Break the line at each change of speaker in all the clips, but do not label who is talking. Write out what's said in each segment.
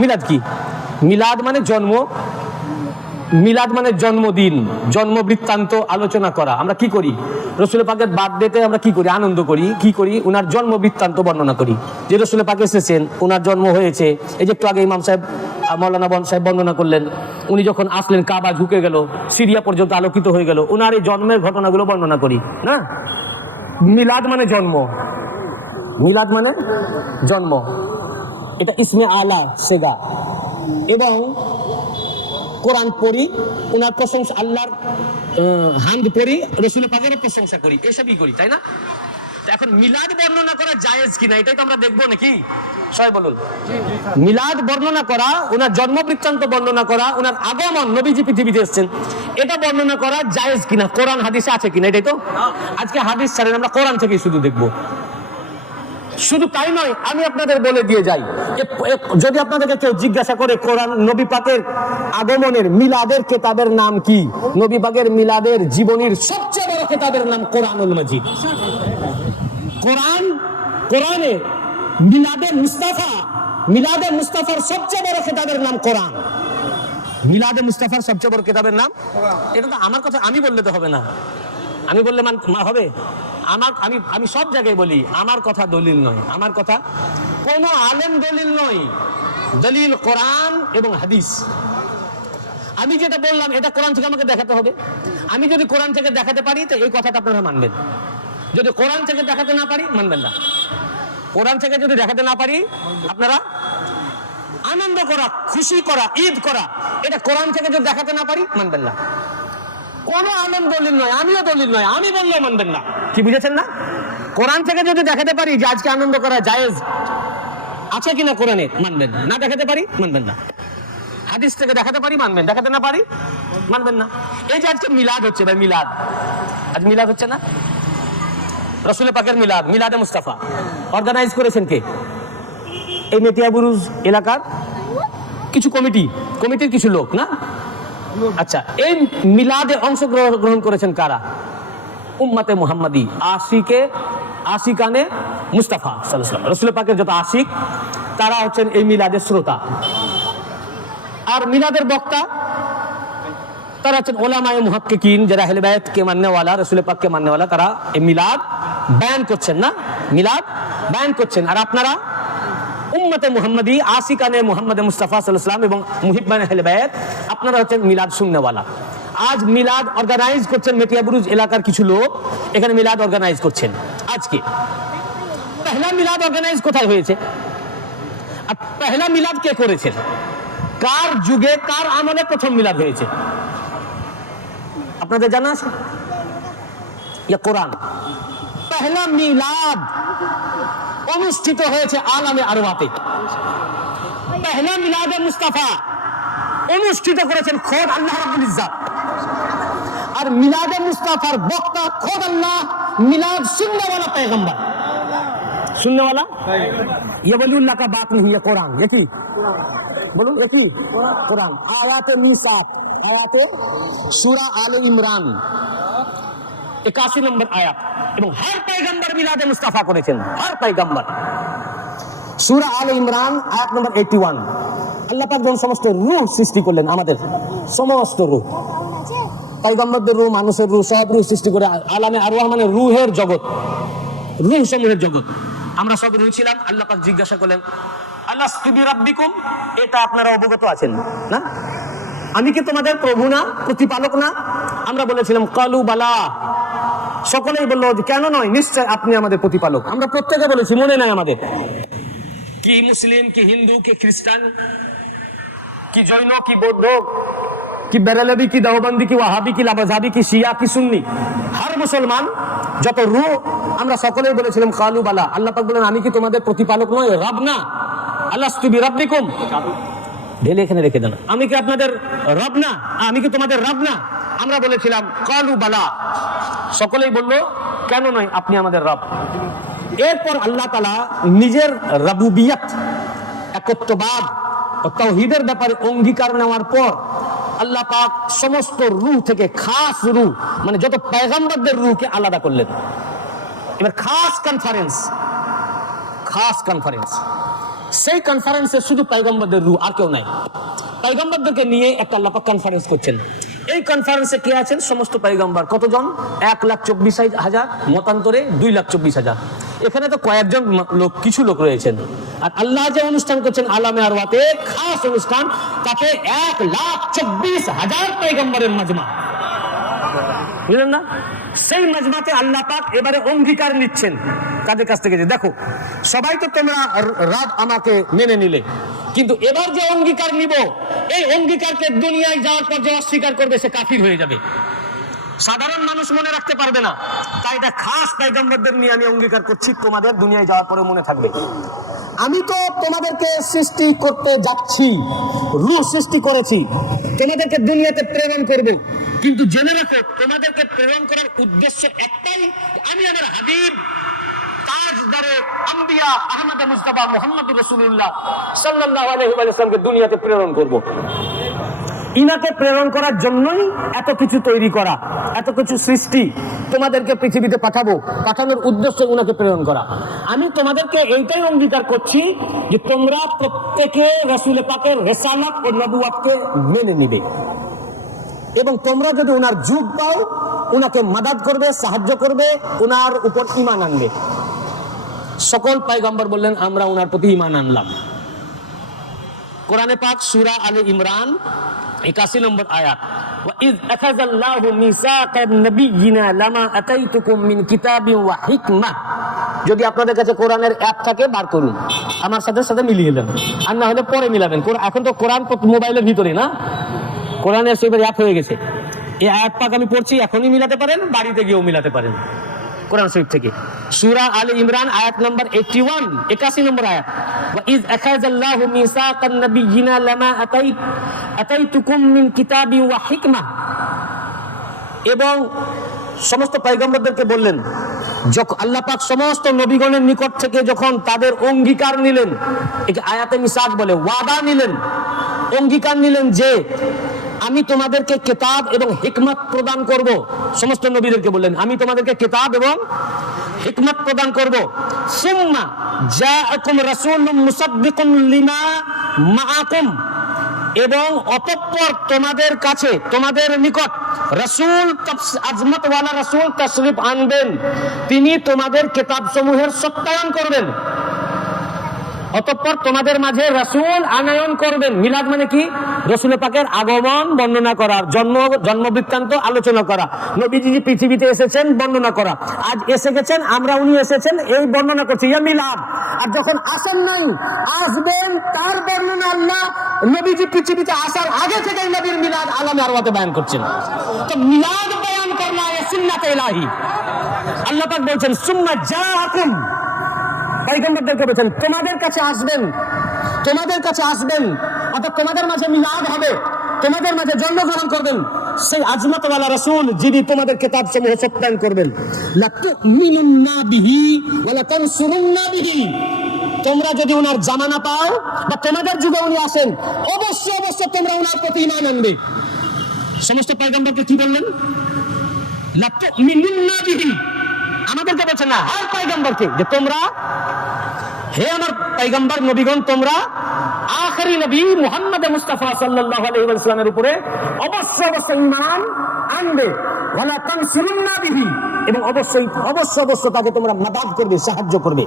মিলাদ কি? মিলাদ মানে জন্ম, মিলাদ মানে জন্মদিন জন্ম বৃত্তান্ত আলোচনা করা। আমরা কি করি? রসুল পাকের বার্থডেতে আমরা কি করি? আনন্দ করি। কি করি? উনার জন্ম বৃত্তান্ত বর্ণনা করি। যে রসুল পাক এসেছেন, উনার জন্ম হয়েছে। এই যে একটু আগে ইমাম সাহেব, মৌলানা বন সাহেব বর্ণনা করলেন, উনি যখন আসলেন, কাবা ঝুঁকে গেল, সিরিয়া পর্যন্ত আলোকিত হয়ে গেল, উনার এই জন্মের ঘটনাগুলো বর্ণনা করি, না? মিলাদ মানে জন্ম। মিলাদ মানে জন্ম। এটা ইসমে আলা সেগা। এবং কোরআন পড়ি ওনার প্রশংসা, আল্লাহর হামদ পড়ি রসুল পাকের প্রশংসা করি, এসবই করি, তাই না? এখন মিলাদ বর্ণনা করা জায়েজ কিনা, এটাই তো আমরা দেখব নাকি? সবাই বলুন। মিলাদ বর্ণনা করা ওনার জন্ম বৃত্তান্ত বর্ণনা করা ওনার আগমন নবীজি পৃথিবীতে এসেছেন, এটা বর্ণনা করা জায়েজ কিনা? কোরআন, হাদিসে আছে কিনা, এটাই তো? আজকে হাদিস ছাড়েন, আমরা কোরআন থেকেই শুধু দেখব। শুধু তাই নয়, আমি আপনাদের বলে দিয়ে যাই যদি আপনাদেরকে কেউ জিজ্ঞাসা করে কোরআন নবী পাকের আগমনের মিলাদের কেতাবের নাম কি? নবী পাকের মিলাদের জীবনীর সবচেয়ে বড় কেতাবের নাম কোরআনুল মজিদ। কোরআন, কোরআনে মিলাদে মুস্তাফা, মিলাদে মুস্তাফার সবচেয়ে বড় কেতাবের নাম কোরআন। মিলাদে মুস্তাফার সবচেয়ে বড় কেতাবের নাম? এটা তো আমার কথা, আমি বললে তো হবে না। আমি বললে মান মা- হবে? আমার, আমি আমি সব জায়গায় বলি, আমার কথা দলিল নয়। আমার কথা কোন আলেম দলিল নয়। দলিল কোরআন এবং হাদিস। আমি যেটা বললাম, এটা কোরআন থেকে আমাকে দেখাতে হবে। আমি যদি কোরআন থেকে দেখাতে পারি, তো এই কথাটা আপনারা মানবেন। যদি কোরআন থেকে দেখাতে না পারি, মানবেন না। কোরআন থেকে যদি দেখাতে না পারি, আপনারা আনন্দ করা, খুশি করা, ঈদ করা, এটা কোরআন থেকে যদি দেখাতে না পারি, মানবেন না। কোন আলেম দলিল নয়, আমিও দলিল নয়, আমি বললেও মানবেন না। কি বুঝেছেন না? কোরআন থেকে যদি দেখাতে পারি যে আজকে আনন্দ করা জায়েজ, আছে কিনা কোরআনে? মানবেন না। দেখাতে পারি? মানবেন না। হাদিস থেকে দেখাতে পারি? মানবেন। দেখাতে না পারি? মানবেন না। এই যে আজকে মিলাদ হচ্ছে ভাই, মিলাদ। আজ মিলাদ হচ্ছে না? রসুল পাকের মিলাদ, মিলাদে মুস্তাফা। অর্গানাইজ করেছেন কে? এই মেটিয়া বুরুজ এলাকার কিছু কমিটি। কমিটির কিছু লোক, না? আচ্ছা এই মিলাদে অংশগ্রহণ গ্রহণ করেছেন কারা? উম্মাতে মুহাম্মাদি, আশিকে, আশিকানে মুস্তাফা সাল্লাল্লাহু রসুল পাকের যত আশিক, তারা হচ্ছেন এই মিলাদের শ্রোতা। আর মিলাদের বক্তা, তারা হচ্ছেন ওলামায়ে মুহাক্কিকিন, যারা আহলে বাইতকে মাননেওয়ালা রসুল পাককে মাননেওয়ালা তারা এই মিলাদ বয়ান করছেন না? মিলাদ বয়ান করছেন। আর আপনারা? উম্মতে মুহাম্মাদি আশিকানে মুহাম্মদ মুস্তাফা আলাইহি এবং মুহিব্বান আহলে বাইত, আপনারা হচ্ছেন মিলাদ শুননেওয়ালা আজ মিলাদ অর্গানাইজ করছেন মেটিয়াবুরুজ এলাকার কিছু লোক, এখানে মিলাদ অর্গানাইজ করছেন। আজকে পহলা মিলাদ অর্গানাইজ কোথায় হয়েছে? আর পহলা মিলাদ কে করেছেন কার যুগে, কার আমলে প্রথম মিলাদ হয়েছে? আপনাদের জানা আছে? কোরআন। পহলা মিলাদ অনুষ্ঠিত হয়েছে আলামে আরওয়াতে পহলা মিলাদে মুস্তাফা অনুষ্ঠিত করেছেন খোদ আল্লাহ রাব্বুল ইজ্জাত আর মিলাদে মুস্তাফার বক্তা খোদ আল্লাহ মিলাদ সুন্নাওয়ালা पैगंबर सुनने वाला ये वलीउल्लाह का बात नहीं है कुरान ये की বলুন এ কি কোরআন আয়াতে মিসাক আয়াতে সূরা আলে ইমরান একাশি নম্বর আয়াত। এবং হর পয়গম্বর মিলাদে মুস্তাফা করেছেন। হর পয়গম্বর। সূরা আলে ইমরান, আয়াত নম্বর এইটি ওয়ান আল্লাহ পাক যখন সমস্ত সৃষ্টি করলেন, আমাদের সমস্ত রূহ। মানুষের সব সৃষ্টি করে আলামে মানে রূহের জগৎ। সমূহের জগৎ। আমরা সব ছিলাম, আল্লাহ পাক জিজ্ঞাসা করলেন আল্লাহ স্তুবি রাব্বিকুম এটা আপনারা অবগত আছেন, না? আমি কি তোমাদের প্রভু না, প্রতিপালক না? আমরা বলেছিলাম, কালু বালা। সকলেই বলল কেন নয়? নিশ্চয় আপনি আমাদের প্রতিপালক। আমরা প্রত্যেকে বলেছি মনে নাই আমাদের। কি মুসলিম কি হিন্দু কি খ্রিস্টান? কি জৈন কি বৌদ্ধ কি বেরেলবি কি দেওবন্দি কি ওয়াহাবি কি লাবাজাবি কি শিয়া কি সুন্নি? হর মুসলমান যত রু আমরা সকলেই বলেছিলাম কালু বালা। আল্লাহ পাক বলেন আমি কি তোমাদের প্রতিপালক নয় রব না। আল্লাহ স্তুবি রব্বিকুম। ঢেলে এখানে রেখে দেন। আমি কি আপনাদের রব না? আমি কি তোমাদের রব না? আমরা বলেছিলাম, কালু বালা। সকলেই বলল, কেন নয়, আপনি আমাদের রব। এরপর আল্লাহ তালা নিজের রবুবিয়ত, একত্ববাদ ও তাওহীদের ব্যাপারে অঙ্গীকার নেওয়ার পর আল্লাহ পাক সমস্ত রু থেকে খাস রু মানে যত পয়গম্বরদের রূহকে আলাদা করলেন। এবার খাস কনফারেন্স খাস কনফারেন্স সেই কনফারেন্সে শুধু পাইগম্বরদের রু আর কেউ নাই। পাইগম্বরদেরকে নিয়ে একটা আল্লাপাক কনফারেন্স করছেন। এই কনফারেন্সে কে আছেন? সমস্ত পাইগম্বর কতজন? এক লাখ চব্বিশ হাজার, মতান্তরে দুই লাখ চব্বিশ হাজার। এখানে তো কয়েকজন লোক, কিছু লোক রয়েছেন। আর আল্লাহ যে অনুষ্ঠান করছেন, আলামে আরওয়াতে, খাস অনুষ্ঠান, তাতে এক লাখ চব্বিশ হাজার পাইগম্বরের মাজমা। বুঝলেন না? সেই মাজমাতে আল্লাহ পাক এবারে অঙ্গীকার নিচ্ছেন তাদের কাছ থেকে যে, দেখো, সবাই তো তোমরা রাত আমাকে মেনে নিলে, কিন্তু এবার যে অঙ্গীকার নিব, এই অঙ্গীকারকে দুনিয়ায় যাওয়ার পর যে অস্বীকার করবে সে কাফির হয়ে যাবে। সাধারণ মানুষ মনে রাখতে পারবে না। তাই এটা খাস পাইগম্বরদের নিয়ে আমি অঙ্গীকার করছি তোমাদের দুনিয়ায় যাওয়ার পরে মনে থাকবে। আমি তো তোমাদেরকে সৃষ্টি করতে যাচ্ছি রূহ সৃষ্টি করেছি। তোমাদেরকে দুনিয়াতে প্রেরণ করব। কিন্তু জেনে রাখো তোমাদেরকে প্রেরণ করার উদ্দেশ্য একটাই আমি আমার হাবিব তাজদারে আম্বিয়া আহমদ মুস্তাফা মুহাম্মদ রাসূলুল্লাহ সাল্লাল্লাহু আলাইহি ওয়া দুনিয়াতে প্রেরণ করব। ইনাকে প্রেরণ করার জন্যই এত কিছু তৈরি করা, এত কিছু সৃষ্টি তোমাদেরকে পৃথিবীতে পাঠাবো, পাঠানোর উদ্দেশ্য উনাকে প্রেরণ করা। আমি তোমাদেরকে এইটাই অঙ্গীকার করছি যে তোমরা প্রত্যেকে রসুল পাকের রেসালাত ও নবুয়াতকে মেনে নিবে। এবং তোমরা যদি ওনার যুগ পাও ওনাকে মাদাত করবে, সাহায্য করবে ওনার উপর ইমান আনবে। সকল পাইগাম্বর বললেন, আমরা ওনার প্রতি ইমান আনলাম। কোরআনে পাক সূরা আলে ইমরান 81 নম্বর আয়াত ওয়া ইয আখাযাল্লাহু মিসাকান নাবিয়িনা লামা আতাইতুকুম মিন কিতাবিন ওয়া যদি আপনাদের কাছে কোরআনের অ্যাপ থাকে বার করুন। আমার সাথে সাথে মিলিয়ে দেন আর না হলে পরে মিলাবেন। এখন তো কোরআন মোবাইলের ভিতরে না? কোরআনের সেইবার অ্যাপ হয়ে গেছে। এই আয়াত পাক আমি পড়ছি, এখনই মিলাতে পারেন, বাড়িতে গিয়েও মিলাতে পারেন। কোরআন শরীফ থেকে। সূরা আলে ইমরান আয়াত নম্বর 81 81 নম্বর আয়াত। ইজ আখাযাল্লাহু মিসাকান নাবিয়িনা লামা আতাইত আতাইতুকুম মিন কিতাবি ওয়া হিকমা। এবং সমস্ত পয়গম্বরদেরকে বললেন যখন আল্লাহ পাক সমস্ত নবীগণের নিকট থেকে যখন তাদের অঙ্গীকার নিলেন একে আয়াতে মিসাক বলে, ওয়াদা নিলেন, অঙ্গীকার নিলেন যে আমি তোমাদেরকে কেতাব এবং হিকমত প্রদান করব। সমস্ত নবীদেরকে বললেন, আমি তোমাদেরকে কেতাব এবং হিকমত প্রদান করব। সুম্মা জাআকুম রাসূলুম মুসাদ্দিকুম লিমা মাআকুম এবং অতঃপর তোমাদের কাছে, তোমাদের নিকট রসুল আজমতওয়ালা রসুল তশরিফ আনবেন। তিনি তোমাদের কেতাব সমূহের সত্যায়ন করবেন। অতঃপর তোমাদের মাঝে রসুল আনয়ন করবেন। মিলাদ মানে কি? রসুল পাকের আগমন বর্ণনা করা, জন্ম জন্ম বৃত্তান্ত আলোচনা করা। নবীজি পৃথিবীতে এসেছেন, বর্ণনা করা। আজ এসে গেছেন, আমরা উনি এসেছেন, এই বর্ণনা করছি, ইয়া মিলাদ। আর যখন আসেন নাই, আসবেন, তার বর্ণনা আল্লাহ নবীজি পৃথিবীতে আসার আগে থেকেই নবীর মিলাদ আলামে আরওয়াতে বয়ান করছেন। তো মিলাদ বয়ান করনা এ সুন্নাতে ইলাহি। আল্লাহ পাক বলছেন, সুম্মা জাআকুম পয়গম্বরদেরকে বলছেন তোমাদের কাছে আসবেন। তোমাদের কাছে আসবেন। অর্থাৎ তোমাদের মাঝে মিলাদ হবে। তোমাদের মাঝে জন্মগ্রহণ করবেন। সেই আজমতওয়ালা রসুল, যিনি তোমাদের কেতাব সমূহ সত্যায়ন করবেন। লা তুমিনুন্না বিহি ওয়া লা তানসুরুন্না বিহি। তোমরা যদি ওনার জামানা পাও বা তোমাদের যুগে উনি আসেন, অবশ্যই অবশ্যই তোমরা ওনার প্রতি ইমান আনবে। সমস্ত পয়গম্বরকে কি বললেন? লা তুমিনুন্না বিহি। আমাদেরকে বলছেন না আর পয়গম্বরকে, যে তোমরা হে আমার পয়গম্বর নবীগণ, তোমরা আখরি নবী মুহাম্মদ মুস্তাফা সাল্লাল্লাহু আলাইহি উপরে অবশ্য অবশ্যই ঈমান আনবে। ওয়ালা তানসুরুন্না এবং অবশ্যই অবশ্য অবশ্য তাকে তোমরা মাদাদ করবে, সাহায্য করবে।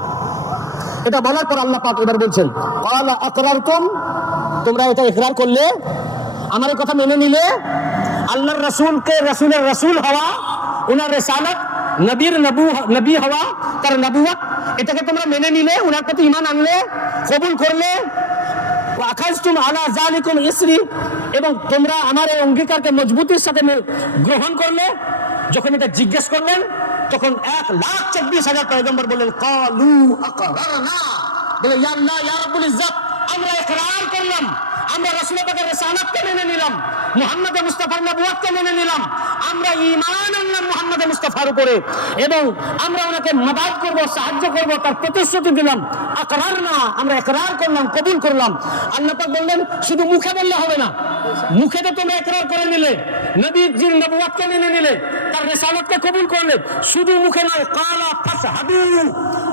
এটা বলার পর আল্লাহ পাক এবার বলছেন ক্বালা আকরারতুম? তোমরা এটা ইকরার করলে, আমার কথা মেনে নিলে, আল্লাহর রাসূলকে রাসূলের রাসূল হওয়া, উনার রিসালাত নবীর নবু হওয়া তার নবুয়ত এটাকে তোমরা মেনে নিলে, উনার প্রতি ঈমান আনলে, কবুল করলে। আখাজতুম আলা জালিকুম ইসরি। এবং তোমরা আমার এই অঙ্গীকারকে মজবুতির সাথে গ্রহণ করলে। যখন এটা জিজ্ঞেস করলেন, তখন এক লাখ চব্বিশ হাজার পয়গম্বর বললেন, কালু আকরারনা। বলে ইয়া আল্লাহ ইয়া আমরা ইকরার করলাম, আমরা রাসূল পাকের মেনে নিলাম, মুহাম্মদ মুস্তাফার নবুয়তকে মেনে নিলাম, আমরা ঈমান আনলাম মুহাম্মদ মুস্তাফার উপরে এবং আমরা ওনাকে মাদাদ করব, সাহায্য করব, তার প্রতিশ্রুতি দিলাম, আকরার না, আমরা ইকরার করলাম, কবুল করলাম। আল্লাহ পাক বললেন, শুধু মুখে বললে হবে না, মুখে তো তোমরা ইকরার করে নিলে, নবীজির নবুয়তকে মেনে নিলে, তার রিসালাতকে কবুল করলে, শুধু মুখে নয়, কালা ফাসহাদু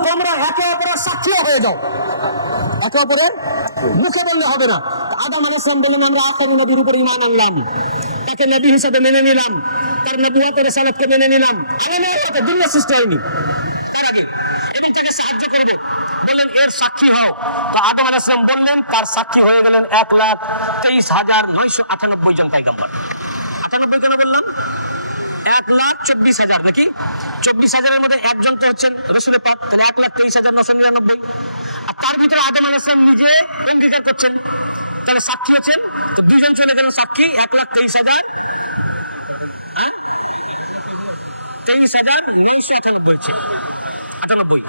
তোমরা একে অপরের সাক্ষী হয়ে যাও। একে অপরের মুখে বললে হবে না। আদম আলাইসালাম বললেন, আমরা আখেরি নবীর উপর ইমান আনলাম। তাকে নবী হিসেবে মেনে নিলাম। তার নবুয়াত রেসালাতকে মেনে নিলাম। হতে দুনিয়া সৃষ্টি হয়নি। তার আগে এদিক থেকে সাহায্য করবে। বললেন, এর সাক্ষী হও। তো আদম আলাইসালাম বললেন, তার সাক্ষী হয়ে গেলেন এক লাখ তেইশ হাজার নয়শো আটানব্বই জন পাইগাম্বর আটানব্বই কেন বললাম? এক লাখ চব্বিশ হাজার নাকি? চব্বিশ হাজারের মধ্যে একজন তো হচ্ছেন রসুলের পাক, তাহলে এক লাখ তেইশ হাজার নশো নিরানব্বই। আর তার ভিতরে আদম আলাইসলাম নিজে অঙ্গীকার করছেন, তাহলে সাক্ষী হচ্ছেন। তো দুজন চলে গেলেন সাক্ষী, এক লাখ তেইশ হাজার। হ্যাঁ? তেইশ হাজার নয়শো আটানব্বই হচ্ছে। আটানব্বই।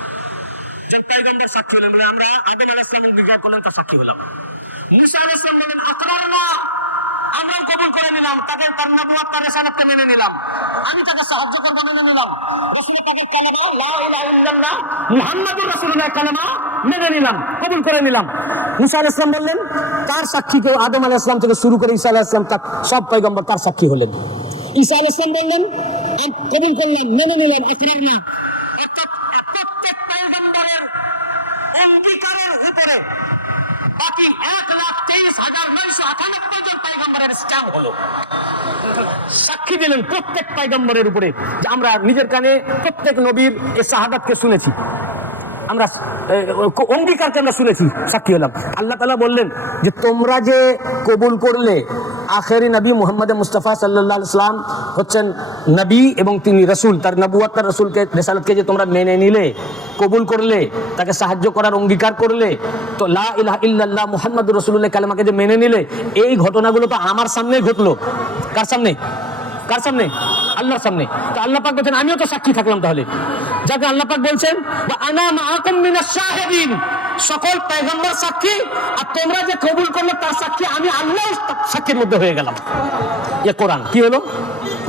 পাইগম্বর সাক্ষী হলেন বলে আমরা আদম আলাইসলাম অঙ্গীকার করলেন তার সাক্ষী হলাম। মুসা আলাইসলাম বলেন আকরার না আমরাও কবুল করে নিলাম, তাদের তার নবুয়াত তার রেসালাতকে মেনে নিলাম। আমি তাকে সাহায্য করব, মেনে নিলাম। পাকের কালেমা, লা ইলাহা ইল্লাল্লাহ, মুহাম্মাদুর রাসূলুল্লাহ কালেমা, মেনে নিলাম, কবুল করে নিলাম। মুসা আলাইহিস সালাম বললেন তার সাক্ষী কেউ আদম আলাইহিস সালাম থেকে শুরু করে ঈসা আলাইহিস সালাম তাক সব পয়গম্বর তার সাক্ষী হলেন? ঈসা আলাইহিস সালাম বললেন কবুল করলাম, মেনে নিলাম না অর্থাৎ প্রত্যেক পয়গম্বরের অঙ্গীকারের উপরে বাকি এক লাখ তেইশ হাজার নয়শো আটানব্বই জন পাইগম্বরের স্ট্যাম্প হলো সাক্ষী দিলেন প্রত্যেক পাইগম্বরের উপরে। যে আমরা নিজের কানে প্রত্যেক নবীর এ শাহাদাতকে শুনেছি। আমরা অঙ্গীকারকে আমরা শুনেছি, সাক্ষী হলাম। আল্লাহ তালা বললেন যে, তোমরা যে কবুল করলে, আখেরি নবী মুহাম্মদ মুস্তাফা সাল্লাহ সাল্লাম হচ্ছেন নবী এবং তিনি রসুল, তার নবুয়াত তার রসুলকে, রেসালতকে যে তোমরা মেনে নিলে, কবুল করলে, তাকে সাহায্য করার অঙ্গীকার করলে, তো লা ইলাহা ইল্লাল্লাহ মুহাম্মদ রসুল্লাহ কালামাকে যে মেনে নিলে, এই ঘটনাগুলো তো আমার সামনেই ঘটলো। কার সামনে? কার সামনে? আল্লাহর সামনে। তো আল্লাহ পাক বলছেন, আমিও তো সাক্ষী থাকলাম তাহলে। যাকে আল্লাহ পাক বলছেন সকল পয়গম্বর সাক্ষী, আর তোমরা যে কবুল করলে তার সাক্ষী আমি আল্লাহ সাক্ষীর মধ্যে হয়ে গেলাম। এ কোরআন, কি হলো?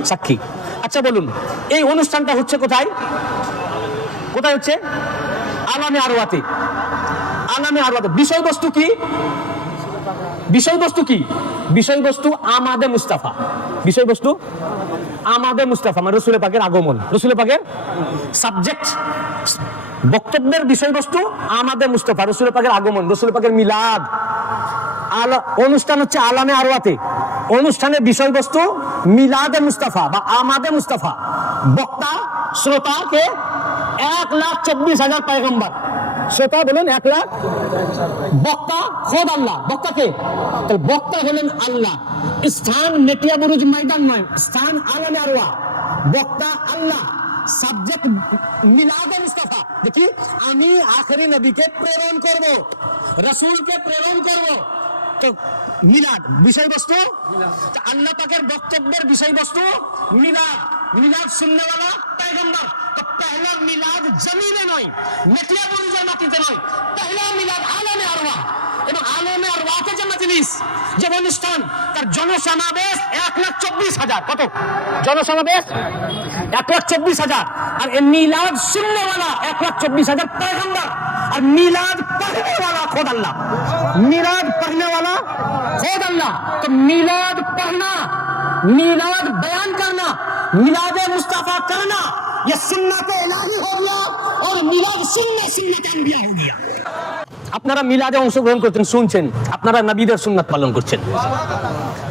সাক্ষী। আচ্ছা বলুন, এই অনুষ্ঠানটা হচ্ছে কোথায়? কোথায় হচ্ছে? আলামে আরওয়াতে। আলামে আরওয়াতে। বিষয়বস্তু কি? বিষয়বস্তু কি? বিষয়বস্তু আমাদের মুস্তাফা। বিষয়বস্তু আমাদের মুস্তাফা মানে রসুলের পাকের আগমন। রসুলের পাকের সাবজেক্ট বক্তব্যের বিষয়বস্তু আমাদের মুস্তাফা, রসুলের পাকের আগমন, রসুলের পাকের মিলাদ। অনুষ্ঠান হচ্ছে আলামে আরওয়াতে। অনুষ্ঠানের বিষয়বস্তু মিলাদে মুস্তাফা বা আমাদে মুস্তাফা। বক্তা, শ্রোতাকে এক লাখ চব্বিশ হাজার পায়গম্বর। শ্রোতা বলেন এক লাখ। বক্তা খোদ আল্লাহ। বক্তা কে? তাহলে বক্তা হলেন আল্লাহ। স্থান নেটিয়া বুরুজ ময়দান নয়, স্থান আলামে আরোয়া বক্তা আল্লাহ। সাবজেক্ট মিলাদে মুস্তাফা। দেখি, আমি আখরি নবীকে প্রেরণ করব, রসুলকে প্রেরণ করব। তো মিলাদ বিষয়বস্তু, আল্লাহ পাকের বক্তব্যের বিষয়বস্তু, মিলাদ। মিলাদ শূন্যওয়ালা পেগম্বর পহলা মিলাদ জমিনে নয় মেটিয়া বুরুজের মাটিতে নয়, পহলা মিলাদ আলমে আরওয়া এবং আলমে আরওয়াতে যে মজলিস যে অনুষ্ঠান, তার জনসমাবেশ এক লাখ চব্বিশ হাজার। কত? জনসমাবেশ এক লাখ চব্বিশ হাজার। আর মিলাদ শূন্যওয়ালা এক লাখ চব্বিশ হাজার পেগম্বর আর মিলাদ পড়নে ওয়ালা খোদ আল্লাহ। মিলাদ পড়নে ওয়ালা খোদ আল্লাহ। তো মিলাদ পড়না, মিলাদ বয়ান করনা, মিলাদে মুস্তাফা করনা, ইয়া সুন্নাত ইলাহি হো গিয়া আর মিলাদ সুন্নে সুন্নাত আনবিয়া হো গিয়া। আপনারা মিলাদে অংশগ্রহণ করছেন, শুনছেন। আপনারা নবীদের সুন্নাত পালন করছেন।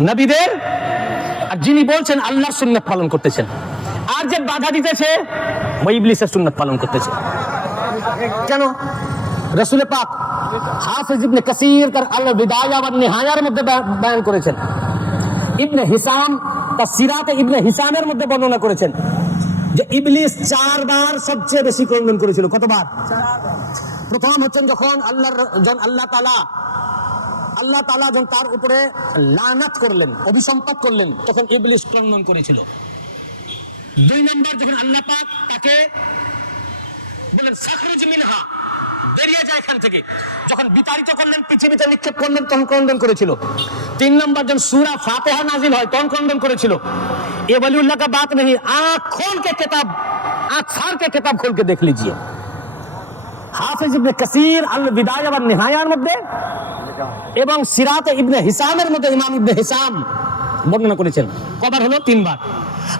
নবীদের, আর যিনি বলছেন আল্লাহর সুন্নাত পালন করতেছেন। আর যে বাধা দিতেছে ওই ইবলিসের সুন্নাত পালন করতেছে। কেন? রসুল পাক কাসির তার আল বিদায়া ওয়ান নিহায়ার মধ্যে করেছেন। ইবনে হিসাম তার সিরাতে ইবনে হিসামের মধ্যে বর্ণনা করেছেন যে চারবার সবচেয়ে বেশি করেছিল। কতবার? প্রথম হচ্ছেন যখন আল্লাহ তালা আল্লাহ তালা যখন তার উপরে লানাত করলেন, অভিসম্পাত করলেন, তখন ইবলিস ক্রন্দন করেছিল। দুই নম্বর যখন আল্লাহ পাক তাকে বললেন সাকরুজ মিনহা। বেরিয়ে যায় এখান থেকে। যখন বিতাড়িত করলেন, পৃথিবীতে নিক্ষেপ করলেন, তখন ক্রন্দন করেছিল। তিন নম্বর যখন সুরা ফাতেহা নাজিল হয়, তখন ক্রন্দন করেছিল। এ বলিউল্লাহ কা বাত নেই আখ খোল কে কিতাব, আখ সার কে কিতাব খোল কে দেখ লিজিয়ে। হাফেজ ইবনে কাসির আল বিদায় আবার নিহায়ার মধ্যে এবং সিরাত ইবনে হিসামের মধ্যে ইমাম ইবনে হিসাম বর্ণনা করেছেন। কবার হলো? তিনবার।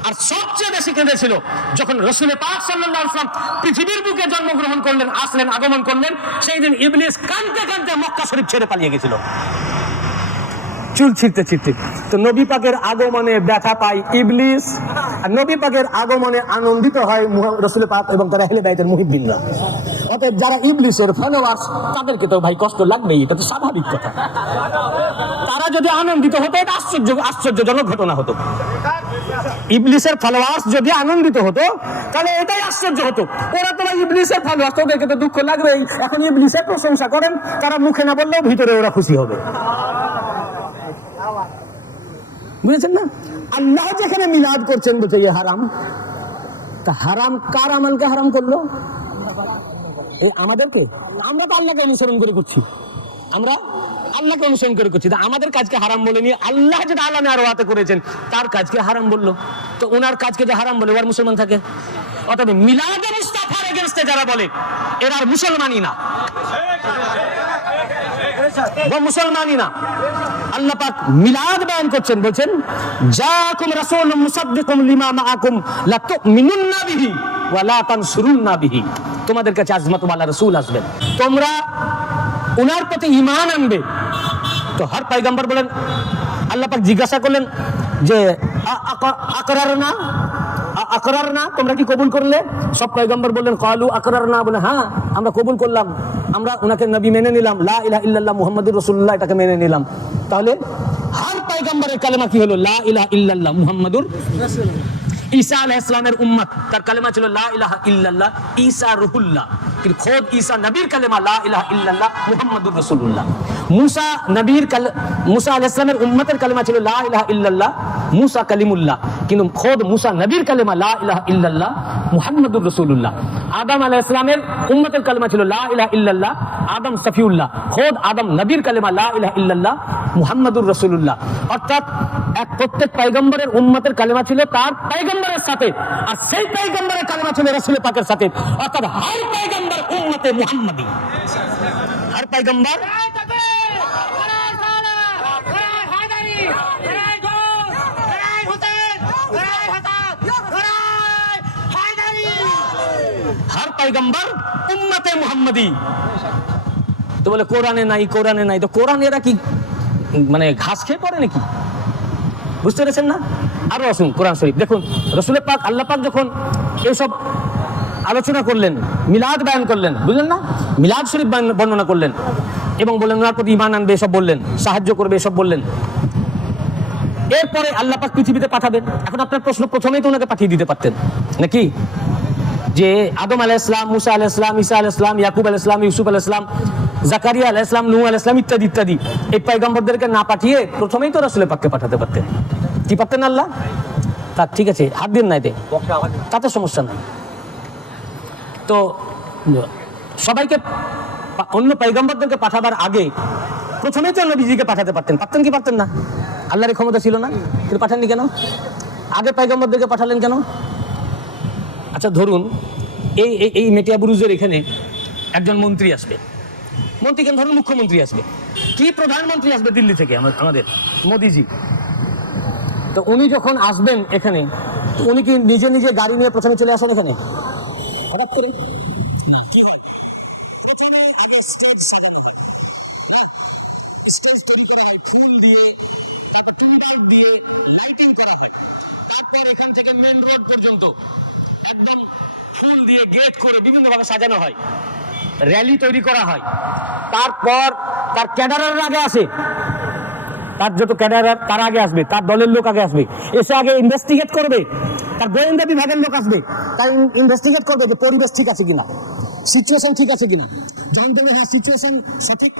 আর সবচেয়ে বেশি কেঁদেছিল যখন রসুলের পাক সাল্লাল্লাহু আলাইহি ওয়াসাল্লাম পৃথিবীর বুকে জন্মগ্রহণ করলেন আসলেন আগমন করলেন সেই দিন ইবলিস কাঁদতে কাঁদতে মক্কা শরীফ ছেড়ে পালিয়ে গেছিল। চুল ছিঁড়তে ছিঁড়তে। তো নবী পাকের আগমনে ব্যথা পায় ইবলিস আর নবী পাকের আগমনে আনন্দিত হয় রসুল পাক এবং তারা হেলে বাইতের মুহিব্বিনরা। অতএব যারা ইবলিসের ফলোয়ার্স তাদেরকে তো ভাই কষ্ট লাগবেই, এটা তো স্বাভাবিক কথা। তারা যদি আনন্দিত হতো, এটা আশ্চর্য, আশ্চর্যজনক ঘটনা হতো। ইবলিসের ফলোয়ার্স যদি আনন্দিত হতো, তাহলে এটাই আশ্চর্য হতো। ওরা তো ইবলিসের ফলোয়ার্স ওদেরকে তো দুঃখ লাগবেই। এখন ইবলিসের প্রশংসা করেন, তারা মুখে না বললেও ভিতরে ওরা খুশি হবে। বুঝেছেন না? আল্লাহ যেখানে মিলাদ করছেন বলছে ইয়ে হারাম। তা হারাম কার আমালকে হারাম করল? আমাদেরকে? আমরা তো আল্লাহকে অনুসরণ করে করছি। আমরা আল্লাহকে অনুসরণ করে করছি। আমাদের কাজকে হারাম বলে নিয়ে আল্লাহ যেটা আল্লাহ আর ওয়াতে করেছেন, তার কাজকে হারাম বলল। তো ওনার কাজকে যে হারাম বলে ওর মুসলমান থাকে? অতএব মিলাদে মুস্তাফার এগেনস্টে যারা বলে, এরা আর মুসলমানই না। মুসলমানই না। আল্লাহ পাক মিলাদ বয়ান করছেন, বলছেন, জাকুম রাসূলুম মুসাদ্দিকুম লিমা মাআকুম লা তুমিনুন্না বিহি ওয়া লা তানসুরুন্না বিহি। তোমাদের কাছে আজমত ওয়ালা রাসূল আসবেন। তোমরা উনার প্রতি ইমান আনবে। তো হর পয়গম্বর বলেন, আল্লাহ পাক জিজ্ঞাসা করলেন যে আকরার না আকরার না তোমরা কি কবুল করলে? সব পয়গম্বর বললেন, কালু আকরার না বলে হ্যাঁ আমরা কবুল করলাম। আমরা ওনাকে নবী মেনে নিলাম। লা ইলাহা ইল্লাল্লাহ মুহাম্মাদুর রাসূলুল্লাহ, এটাকে মেনে নিলাম। তাহলে হর পয়গম্বরের কালেমা কি হলো? লা ইলাহা ইল্লাল্লাহ মুহাম্মাদুর ঈসা আলাইহিস ইসলামের উম্মত তার কালেমা ছিল লা ইলাহা ইল্লাল্লাহ ঈসা রুহুল্লাহ কিন্তু খোদ ঈসা নবীর কালেমা লা ইলাহা ইল্লাল্লাহ মুহাম্মাদুর রাসূলুল্লাহ মুসা নবীর কাল মুসা আলাইহিস ইসলামের উম্মতের কালেমা ছিল লা ইলাহা ইল্লাল্লাহ মুসা কালিমুল্লাহ কিন্তু খোদ মুসা নবীর কালেমা লা ইলাহা ইল্লাল্লাহ, মুহাম্মাদুর রাসূলুল্লাহ। আদম আলাইহিস ইসলামের উম্মতের কালেমা ছিল লা ইলাহা ইল্লাল্লাহ, আদম সফিউল্লাহ। খোদ আদম নবীর কালেমা লা ইলাহা ইল্লাল্লাহ, মুহাম্মাদুর রাসূলুল্লাহ। অর্থাৎ এক প্রত্যেক পয়গম্বরের উম্মতের কালেমা ছিল তার পয়গম্বরের সাথে, আর সেই পয়গম্বরের কালেমা ছিল রাসূল পাকের সাথে। অর্থাৎ হর পয়গম্বর উম্মতে মুহাম্মাদি। হর পয়গম্বর? পয়গম্বর উম্মতে মুহাম্মাদি। তো বলে, কোরআনে নাই কোরআনে নাই, তো কোরআন এরা কি মানে ঘাস খেয়ে পড়ে নাকি? বুঝতে পেরেছেন না? আরও আসুন কোরআন শরীফ। দেখুন, রসুলের পাক, আল্লাহ পাক যখন এইসব আলোচনা করলেন, মিলাদ বয়ান করলেন, বুঝলেন না? মিলাদ শরীফ বর্ণনা করলেন এবং বললেন, ওনার প্রতি ইমান আনবে, এসব বললেন, সাহায্য করবে, এসব বললেন। এরপরে আল্লাহ পাক পৃথিবীতে পাঠাবেন। এখন আপনার প্রশ্ন প্রথমেই তো ওনাকে পাঠিয়ে দিতে পারতেন। নাকি? যে আদম আলাহ ইসলাম মুসা আলাহ ইসলাম ইসা আলাহ ইসলাম ইয়াকুব আলাহ ইসলাম ইউসুফ আলাহ ইসলাম জাকারিয়া আলাহ ইসলাম নূহ আলাহ ইসলাম ইত্যাদি ইত্যাদি। এই পয়গম্বরদেরকে না পাঠিয়ে প্রথমেই তো রাসুলের পাককে পাঠাতে পারতেন। কি পারতেন আল্লাহ? তা ঠিক আছে, হাত দিন না এতে। তাতে সমস্যা নাই। তো, সবাইকে অন্য পৈগম্বরদেরকে পাঠাবার আগে প্রথমেই তো নবীজিকে পাঠাতে পারতেন। পারতেন কি পারতেন না? আল্লাহর ক্ষমতা ছিল না? কিন্তু পাঠাননি কেন? আগে পৈগম্বরদেরকে পাঠালেন কেন? আচ্ছা ধরুন, এই, এই- মেটিয়া বুরুজের এখানে একজন মন্ত্রী আসবে। মন্ত্রী কেন? ধরুন মুখ্যমন্ত্রী আসবে। কি প্রধানমন্ত্রী আসবে দিল্লি থেকে? আমাদের, মোদিজি। তো উনি যখন আসবেন এখানে, উনি কি নিজে নিজে গাড়ি নিয়ে প্রথমে চলে আসেন এখানে? হঠাৎ করে? স্টেজ হয়? তৈরি করা হয় ফুল দিয়ে, তারপর দিয়ে লাইটিং করা হয়। তারপর এখান থেকে মেন রোড পর্যন্ত। একদম ফুল দিয়ে গেট করে বিভিন্ন ভাবে সাজানো হয়। র্যালি তৈরি করা হয়। তারপর তার ক্যাডারের আগে আসে। তার যত ক্যাডার তার আগে আসবে তার দলের লোক আগে আসবে। এসে আগে ইনভেস্টিগেট করবে। তার গোয়েন্দা বিভাগের লোক আসবে। তার ইনভেস্টিগেট করবে যে পরিবেশ ঠিক আছে কিনা সিচুয়েশন ঠিক আছে কিনা। যখন দেখবে হ্যাঁ সিচুয়েশন সঠিক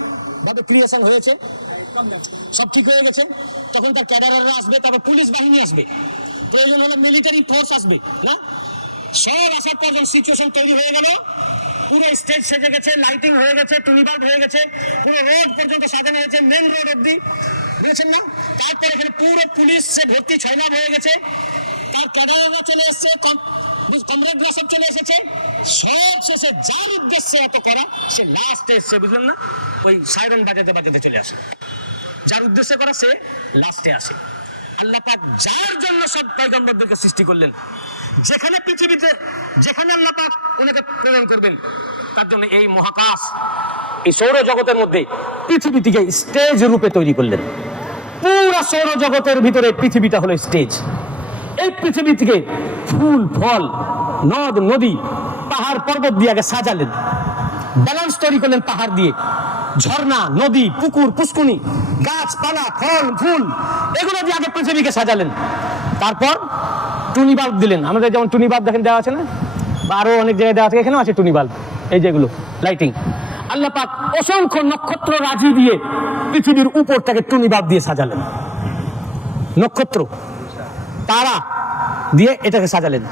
ভাবে ক্রিয়েশন হয়েছে। সব ঠিক হয়ে গেছে। তখন তার ক্যাডাররা আসবে তারপর পুলিশ বাহিনী আসবে। প্রয়োজন হলে মিলিটারি ফোর্স আসবে না? সব আসার পর যখন সিচুয়েশন তৈরি হয়ে গেল, পুরো স্টেজ সেজে গেছে লাইটিং হয়ে গেছে টুনিবার্ড হয়ে গেছে, পুরো রোড পর্যন্ত সাজানো হয়েছে মেন রোড অব্দি বুঝেছেন না? তারপর এখানে পুরো পুলিশ সে ভর্তি ছয়লাভ হয়ে গেছে। তার ক্যাডাররা চলে এসছে কমরেডরা সব চলে এসেছে। সব শেষে যার উদ্দেশ্যে এত করা, সে লাস্টে এসছে, বুঝলেন না? ওই সাইরেন বাজাতে বাজাতে চলে আসে। যার উদ্দেশ্যে করা, সে লাস্টে আসে। আল্লাহ পাক যার জন্য সব পয়গম্বরদেরকে সৃষ্টি করলেন যেখানে পৃথিবীতে যেখানে আল্লাহ পাক ওনাকে প্রেরণ করবেন, তার জন্য এই মহাকাশ এই সৌর জগতের মধ্যে পৃথিবীটিকে স্টেজ রূপে তৈরি করলেন। পুরো সৌর জগতের ভিতরে পৃথিবীটা হলো স্টেজ এই পৃথিবী থেকে ফুল, ফল, নদ, নদী, পাহাড়, পর্বত দিয়ে আগে সাজালেন। ব্যালেন্স তৈরি করলেন পাহাড় দিয়ে। ঝর্ণা, নদী, পুকুর পুষ্কুনি গাছপালা, ফল, ফুল, এগুলো দিয়ে আগে পৃথিবীকে সাজালেন। তারপর টুনি বাল্ব দিলেন। আমাদের যেমন টুনি বাল্ব দেখেন দেওয়া আছে না? বা আরও অনেক জায়গায় দেওয়া আছে। এখানেও আছে টুনি বাল্ব। এই যেগুলো লাইটিং আল্লাহ পাক অসংখ্য নক্ষত্র রাজি দিয়ে পৃথিবীর উপর উপরটাকে টুনি বাল্ব দিয়ে সাজালেন। নক্ষত্র, তারা দিয়ে এটাকে সাজালেন।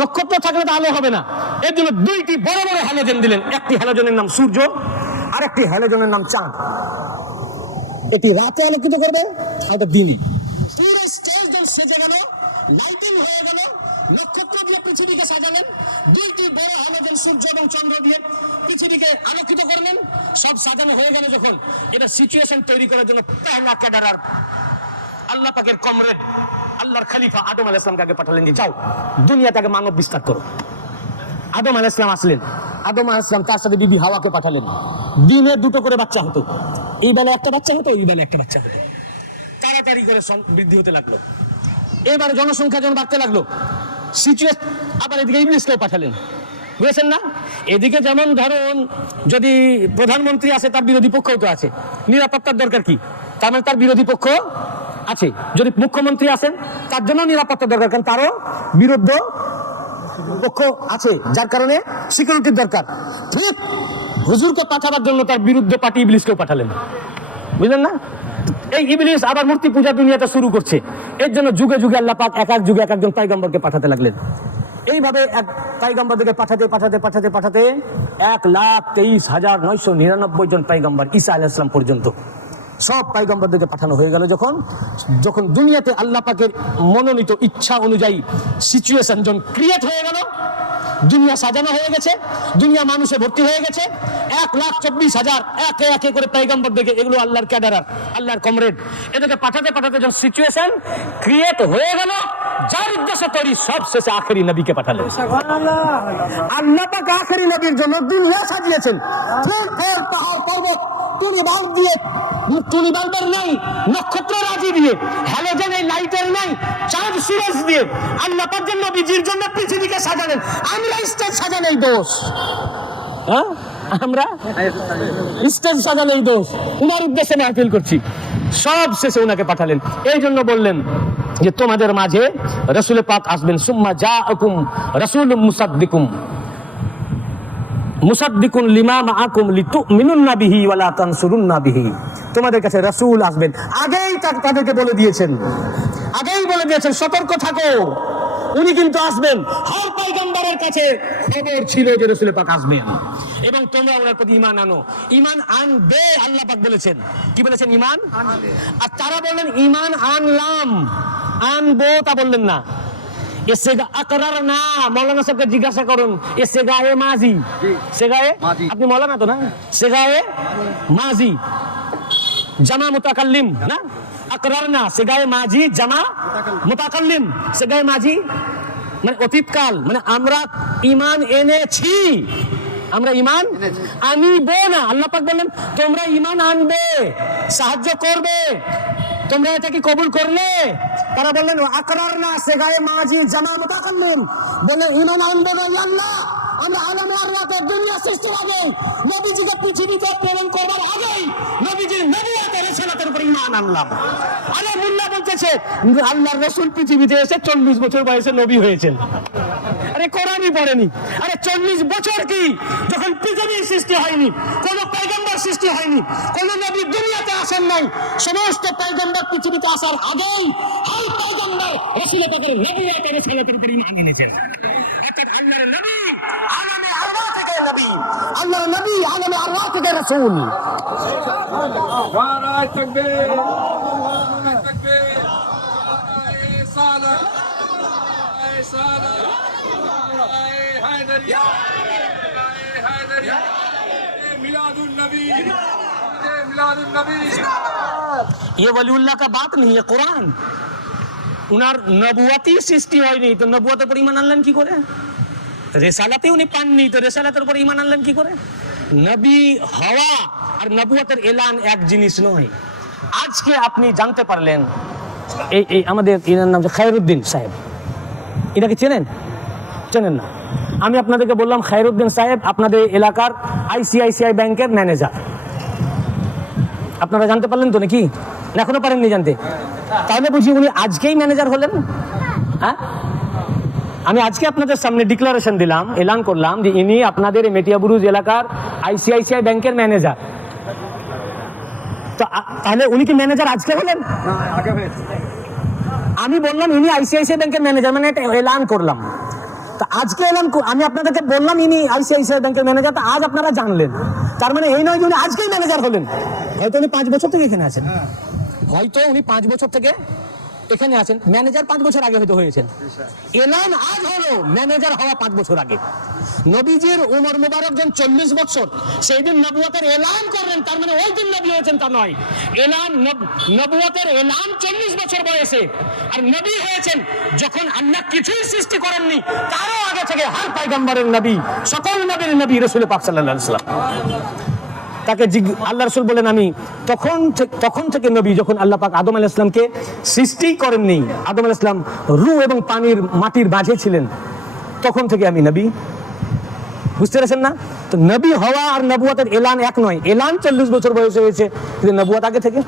নক্ষত্র থাকলে তো আলো হবে না। এর জন্য দুইটি বড় বড় হ্যালোজেন দিলেন। একটি হ্যালোজেনের নাম সূর্য আর একটি হ্যালোজেনের নাম চাঁদ। এটি রাতে আলোকিত করবে, আর এটা দিনে পুরো স্টেজ যখন সেজে গেল লাইটিং হয়ে গেল। নক্ষত্র দিয়ে পৃথিবীকে সাজালেন। দুইটি বড় হ্যালোজেন সূর্য এবং চন্দ্র দিয়ে পৃথিবীকে আলোকিত করলেন। সব সাজানো হয়ে গেল যখন। এটা সিচুয়েশন তৈরি করার জন্য পেহলা ক্যাডারার আল্লাহ পাকের কমরেড, আল্লাহর খলিফা আদম আলাইহিস ইসলামকে আগে পাঠালেন যে, যাও, দুনিয়াটাকে মানব বিস্তার করো। আদম আলাইহিস ইসলাম আসলেন। আদম আলাইহিস ইসলাম তার সাথে বিবি হাওয়াকে পাঠালেন। দিনে দুটো করে বাচ্চা হতো। এই বেলা একটা বাচ্চা হতো এই বেলা একটা বাচ্চা হতো। তাড়াতাড়ি করে বৃদ্ধি হতে লাগল। এবারে জনসংখ্যা যখন বাড়তে লাগল। সিচুয়েশন আবার এদিকে ইংলিশকেও পাঠালেন। বুঝেছেন না? এদিকে যেমন ধরুন, যদি প্রধানমন্ত্রী আসে, তার বিরোধী পক্ষও তো আছে। নিরাপত্তার দরকার কি? তার মানে তার বিরোধী পক্ষ আছে। যদি মুখ্যমন্ত্রী আসেন, তার জন্য নিরাপত্তা দরকার, কারণ তারও বিরুদ্ধ পক্ষ আছে, যার কারণে সিকিউরিটির দরকার। ঠিক, হুজুরকে পাঠাবার জন্য তার বিরুদ্ধে পার্টি ইবলিশকেও পাঠালেন। বুঝলেন না? এই ইবলিশ আবার মূর্তি পূজা দুনিয়াতে শুরু করছে। এর জন্য যুগে যুগে আল্লাহ পাক এক এক যুগে এক একজন পাইগম্বরকে পাঠাতে লাগলেন। এইভাবে এক পাইগম্বরদেরকে পাঠাতে পাঠাতে পাঠাতে পাঠাতে এক লাখ তেইশ হাজার নয়শো নিরানব্বই জন পাইগম্বর ঈসা আলাহ ইসলাম পর্যন্ত সব পাইগম্বরদেরকে পাঠানো হয়ে গেল যখন। যখন দুনিয়াতে আল্লাহ পাকের মনোনীত ইচ্ছা অনুযায়ী সিচুয়েশন যখন ক্রিয়েট হয়ে গেল দুনিয়া সাজানো হয়ে গেছে দুনিয়া মানুষে ভর্তি হয়ে গেছে এক লাখ চব্বিশ হাজার একে একে করে পাইগম্বর দেখে এগুলো আল্লাহর ক্যাডারার আল্লাহর কমরেড এদেরকে পাঠাতে পাঠাতে যখন সিচুয়েশন ক্রিয়েট হয়ে গেল যার উদ্দেশ্য তৈরি সব শেষে আখেরি নবীকে পাঠালেন। আল্লাহ পাক আখেরি নবীর জন্য দুনিয়া সাজিয়েছেন। পাহাড় পর্বত টুনি বাল্ব দিয়ে টুনি বাল্বের নেই, নক্ষত্র রাজি দিয়ে হ্যালোজেন এই লাইটের নেই চাঁদ সুরজ দিয়ে। আল্লাহ পাক যে নবীজির জন্য পৃথিবীকে সাজালেন, আমরা স্টেজ সাজানোই দোষ। হ্যাঁ? আমরা স্টেজ দোষ। উনার উদ্দেশ্যে মাহফিল করছি। সব শেষে উনাকে পাঠালেন। এই জন্য বললেন যে, তোমাদের মাঝে রসুল পাক আসবেন। সুম্মা যা আকুম রসুল মুসাদ্দিকুম। মুসাদ্দিকুন লিমা মাআকুম লিতুমিনুন্না বিহি ওয়ালা তানসুরুন্না বিহি তোমাদের কাছে রাসূল আসবেন। আগেই তাদেরকে বলে দিয়েছেন। আগেই বলে দিয়েছেন সতর্ক থাকো। উনি কিন্তু আসবেন। হর পয়গম্বরের কাছে খবর ছিল যে রাসূল পাক আসবেন। এবং তোমরা ওনার প্রতি ঈমান আনো। ঈমান আনবে আল্লাহ পাক বলেছেন। কি বলেছেন ঈমান? আর তারা বললেন ঈমান আনলাম। আনব তা বললেন না। মৌলানা সাহেবকে জিজ্ঞাসা করুন। গায়ে মাঝি।
মাঝি।
আপনি মৌলানা তো না? সে গায়ে মাঝি। জামা মুতাকাল্লিম না? মাঝি জামা মুতাকাল্লিম। সে গায়ে মাঝি। মানে অতীতকাল মানে আমরা ইমান এনেছি। আমরা ইমান আনিব না। আল্লাহ পাক বললেন তোমরা ইমান আনবে সাহায্য করবে। তোমরা এটাকে কবুল করলে? তারা বললেন, আকরার না, সে গায়ে মাঝি জামা মুতাকাল্লিম বলে ইমান আনবে আল্লাহ। আমরা আলমে আল্লাহকে দুনিয়া সৃষ্টির আগে নবীজিকে পৃথিবীতে প্রেরণ করবার আগেই নবীজির উপর ঈমান আনলাম। আলে মুল্লা বলতেছে, আল্লাহর রাসূল পৃথিবীতে এসে 40 বছর বয়সে নবী হয়েছেন। আরে কোরআনই পড়েনি। আরে 40 বছর কি? যখন পৃথিবীর সৃষ্টি হয়নি, কোন পয়গম্বর সৃষ্টি হয়নি, কোন নবী দুনিয়াতে আসেন নাই, সমস্ত পয়গম্বর পৃথিবীতে আসার আগেই হাল পয়গম্বর রাসূল পাকের নবুয়াতে রিসালাতের উপর ঈমান এনেছেন। অর্থাৎ আল্লাহর নবী আলমে আল্লাহ থেকে নবী আল্লাহর নবী আলমে আল্লাহ থেকে রাসূল
নারায় তাকবীর নারায় তাকবীর নারায় সালাত নারায় সালাত নারায় হায়দারিয়া নারায় হায়দারিয়া এ মিলাদুন নবী এ মিলাদুন
উনার নবুয়াতি সৃষ্টি হয়নি। তো নবুয়াতের পর ইমান আনলেন কি করে? রেসালাতে উনি পাননি। তো রেসালাতের উপর ইমান আনলেন কি করে? নবী হওয়া আর নবুয়াতের এলান এক জিনিস নয়। আজকে আপনি জানতে পারলেন, এই এই আমাদের এনার নাম খায়রুদ্দিন সাহেব। এটাকে চেনেন? চেনেন না। আমি আপনাদেরকে বললাম, খায়রুদ্দিন সাহেব আপনাদের এলাকার আইসিআইসিআই ব্যাংকের ম্যানেজার। আপনারা জানতে পারলেন তো নাকি? এখনও পারেননি জানতে। তাহলে বুঝি উনি আজকেই ম্যানেজার হলেন? হ্যাঁ? আমি আজকে আপনাদের সামনে ডিক্লারেশন দিলাম, এলান করলাম যে ইনি আপনাদের মেটিয়াবুরুজ এলাকার আইসিআইসিআই ব্যাংকের ম্যানেজার তো তাহলে উনি কি ম্যানেজার আজকে হলেন? আমি বললাম ইনি আইসিআইসিআই ব্যাংকের ম্যানেজার মানে এটা এলান করলাম। তা আজকে কর- আমি আপনাদেরকে বললাম ইনি আইসিআইসিআই ব্যাংকের ম্যানেজার তা আজ আপনারা জানলেন। তার মানে এই নয় যে উনি আজকেই ম্যানেজার হলেন। হয়তো উনি পাঁচ বছর থেকে এখানে আছেন। হয়তো উনি পাঁচ বছর থেকে এখানে আছেন। ম্যানেজার পাঁচ বছর আগে হয়তো হয়েছেন। এলান আজ হলো ম্যানেজার হওয়া পাঁচ বছর আগে। নবীজির উমর মুবারক যখন চল্লিশ বছর সেই দিন নবুয়াতের এলান করলেন, তার মানে ওই দিন নবী হয়েছেন, তা নয়। এলান নব- নবুয়াতের এলান চল্লিশ বছর বয়সে। আর নবী হয়েছেন যখন আল্লাহ কিছুই সৃষ্টি করেননি, তারও আগে থেকে হার পাইগাম্বারের নবী, সকল নবীর নবী রসুল পাক সাল্লাহ সাল্লাম তাকে আল্লাহ রসুল বলেন, আমি তখন তখন থেকে নবী, যখন আল্লাহ পাক আদম আল ইসলামকে সৃষ্টি করেননি আদম আল ইসলাম রু এবং পানির মাটির বাঁধে ছিলেন, তখন থেকে আমি নবী। বুঝতে পেরেছেন না? তো নবী হওয়া আর নবুয়াতের এলান এক নয়। এলান চল্লিশ বছর বয়সে হয়েছে, কিন্তু নবুয়াত আগে থেকে?